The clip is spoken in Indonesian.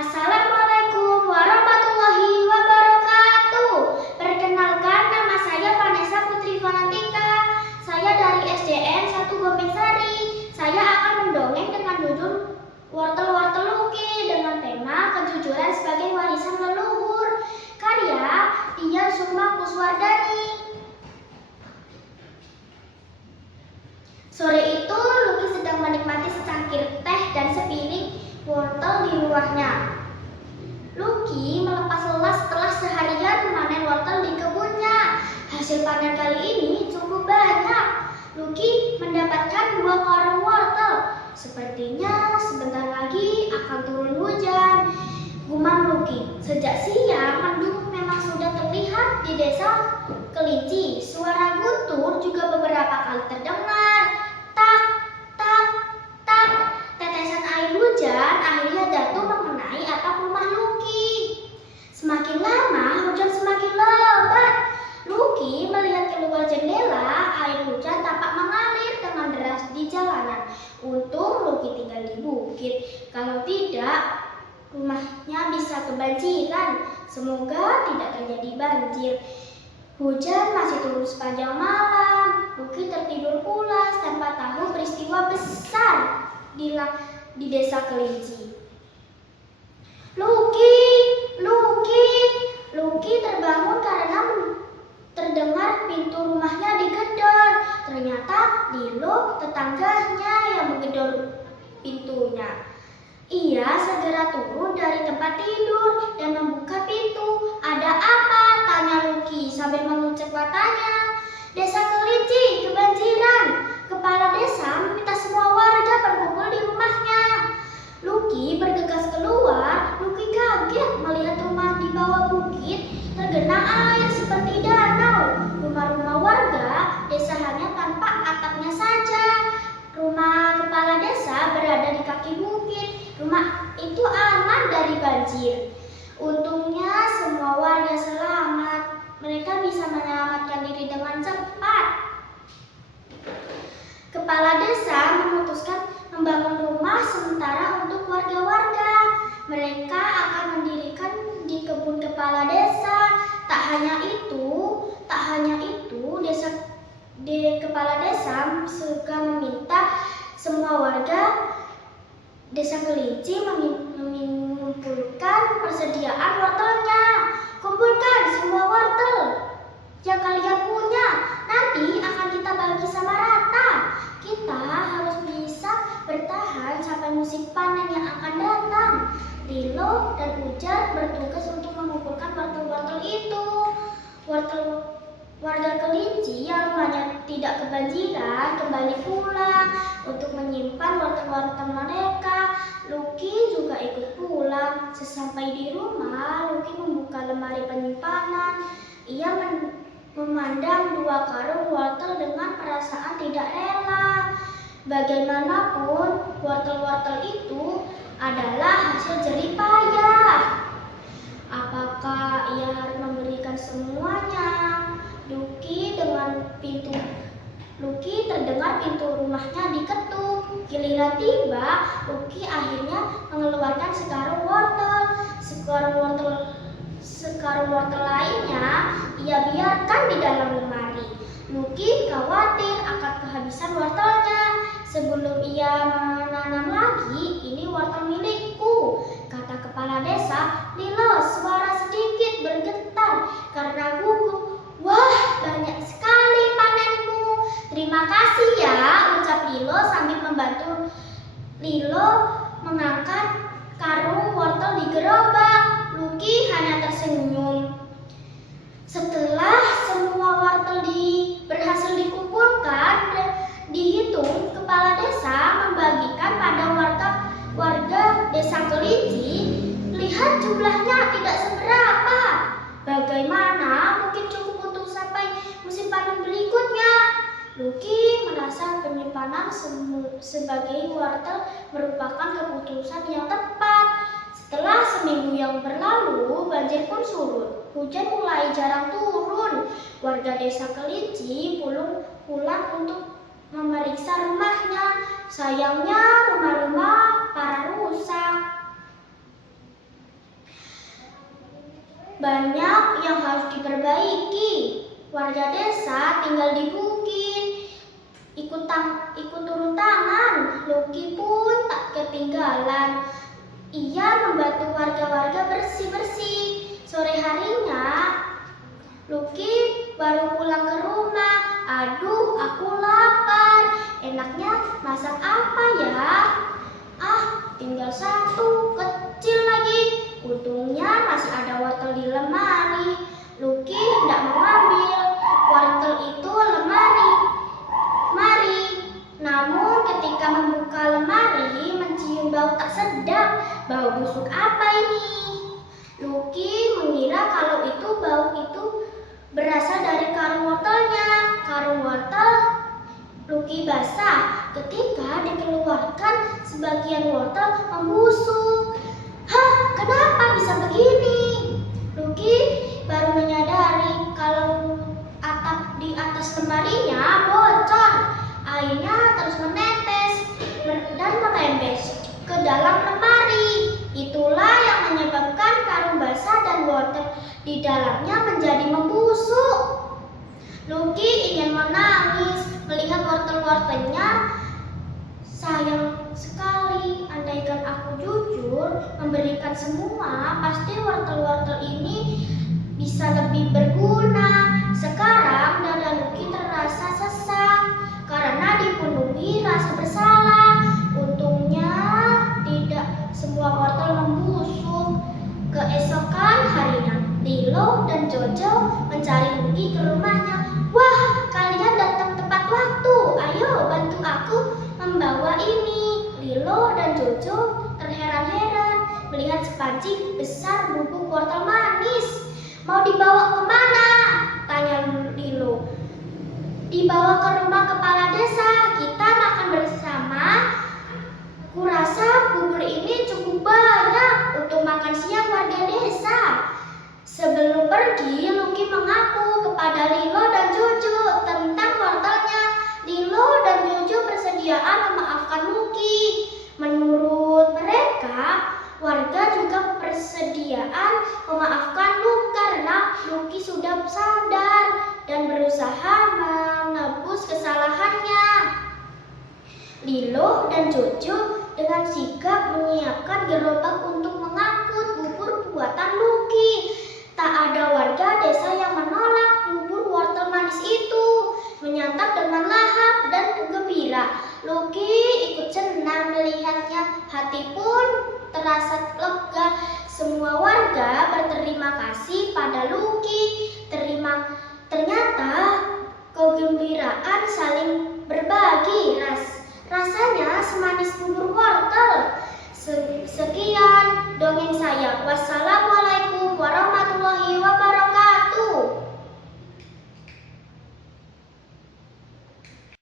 Assalamualaikum warahmatullahi wabarakatuh. Perkenalkan, nama saya Vanessa Putri Fanatika. Saya dari SDN 1 Gombeng-Sari. Saya akan mendongeng dengan judul Wortel-wortel Luki dengan tema kejujuran sebagai warisan leluhur. Karya Dian Sukma Kuswardani. Sore itu Luki sedang menikmati secangkir teh dan sepiring wortel di rumahnya. Luki melepas lelah setelah seharian memanen wortel di kebunnya. Hasil panen kali ini cukup banyak. Luki mendapatkan 2 karung wortel. Sepertinya sebentar lagi akan turun hujan. Gumam Luki. Sejak siang mendung memang sudah terlihat di desa Kelinci. Suara guntur juga beberapa kali terdengar. Tak, tak, tak. Tetesan air hujan akhirnya jatuh mengenai atap rumah Luki. Semakin lama hujan semakin lebat. Luki melihat keluar jendela, air hujan tampak mengalir dengan deras di jalanan. Untung Luki tinggal di bukit. Kalau tidak, rumahnya bisa kebanjiran. Semoga tidak terjadi banjir. Hujan masih turun sepanjang malam. Luki tertidur pulas tanpa tahu peristiwa besar di desa Kelinci. Luki terbangun karena terdengar pintu rumahnya digedor. Ternyata Lilo, tetangganya, yang menggedor pintunya. Ia segera turun dari tempat tidur dan membuka pintu. "Ada apa?" tanya Luki sambil mengucek matanya. "Desa Kelinci kebanjiran. Kepala desa meminta semua warga berkumpul di rumahnya." Luki bergegas keluar. Luki kaget melihat rumah di bawah bukit tergenang air seperti danau. Rumah-rumah warga desa hanya tampak atapnya saja. Rumah kepala desa berada di kaki bukit. Rumah itu aman dari banjir. Untungnya semua warga selamat. Mereka bisa menyelamatkan diri dengan cepat. Kepala desa memutuskan membangun rumah sementara untuk warga-warga. Mereka akan mendirikan di kebun kepala desa. Tak hanya itu, kepala desa juga meminta semua warga desa Kelinci mengumpulkan persediaan wortelnya. "Kumpulkan semua wortel yang kalian punya. Nanti akan kita bagi sama rata. Kita harus bisa bertahan sampai musim panen yang akan datang." Lilo dan Ujar bertugas untuk mengumpulkan wortel-wortel itu. Warga Kelinci yang rumahnya tidak kebanjiran kembali pulang untuk menyimpan wortel-wortel mereka. Luki juga ikut pulang. Sesampai di rumah, Luki membuka lemari penyimpanan. Ia memandang 2 karung wortel dengan perasaan tidak rela. Bagaimanapun, wortel-wortel itu adalah hasil jerih payah. Apakah ia harus memberikan semuanya? Luki terdengar pintu rumahnya diketuk. Giliran tiba, Luki akhirnya mengeluarkan sekarung wortel. Sekarung wortel lainnya ia biarkan di dalam lemari. Luki khawatir akan kehabisan wortelnya. "Sebelum ia menanam lagi, ini wortel milikku," kata kepala desa. Lilo suara sedikit bergetar karena gugup. "Wah, banyak sekali panenmu. Terima kasih ya," ucap Lilo sambil membantu Lilo mengangkat karung wortel di gerobak. Luki hanya tersenyum. Setelah semua wortel berhasil dikumpulkan dan dihitung, kepala desa membagikan pada warga desa Kelinci. "Lihat, jumlahnya tidak seberapa. Bagaimana mungkin cukup untuk sampai musim panen berikutnya?" Luki merasa penyimpanan sebagai wortel merupakan keputusan yang tepat. Setelah seminggu yang berlalu, banjir pun surut. Hujan mulai jarang turun. Warga desa Kelinci pulang untuk memeriksa rumahnya. Sayangnya rumah-rumah para rusak. banyak yang harus diperbaiki. Warga desa tinggal di bukit, ikut turun tangan. Luki pun tak ketinggalan. Ia membantu warga-warga bersih-bersih. Sore harinya, Luki baru pulang ke rumah. Aduh, aku lapar. Enaknya masak apa ya? Tinggal satu, kecil lagi. Untungnya masih ada wortel di lemari. Luki hendak mengambil wortel itu lemari. Namun ketika membuka lemari, mencium bau tak sedap. Bau busuk apa ini? Luki mengira kalau bau itu berasal dari karung wortelnya. Karung wortel Luki basah. Ketika dikeluarkan, sebagian wortel membusuk. Kenapa bisa begini? Luki baru menyadari kalau atap di atas lemarinya bocor. Airnya terus menetes dan merembes ke dalam lemari. Itulah yang menyebabkan karung basah dan wortel di dalamnya menjadi membusuk. Luki ingin menangis melihat wortel-wortelnya. Sayang sekali, andaikan aku jujur memberikan semua, pasti wortel-wortel ini bisa lebih berguna. Sekarang dada Luki terasa sesak karena dipenuhi rasa bersalah. Untungnya tidak semua wortel membusuk. Keesokan harinya, Lilo dan Jojo mencari Luki ke rumahnya. Wah, kalian datang tepat waktu. Ayo bantu aku membawa ini. Lilo dan Jojo terheran-heran melihat sepanci besar bubuk wortel manis. Mau dibawa kemana? Tanya Lilo. Dibawa ke rumah kepala desa. Kita makan bersama. Kurasa bubur ini cukup banyak untuk makan siang warga desa. Sebelum pergi, Luki mengaku kepada Lilo dan Jojo tentang wortelnya. Lilo dan Jojo persediaan memaafkan Luki. Menurut mereka, warga juga persediaan memaafkan Luki karena Luki sudah sadar dan berusaha menebus kesalahannya. Lilo dan Jojo dengan sigap menyiapkan gerobak untuk mengangkut bubur buatan Luki. Tak ada warga desa yang menolak bubur wortel manis itu. Menyantap dengan lahap dan gembira. Luki ikut senang melihatnya. Hati pun terasa lega. Semua warga berterima kasih pada Luki. Ternyata kegembiraan saling berbagi. Rasanya semanis bubur wortel. Sekian dongeng saya. Wassalam.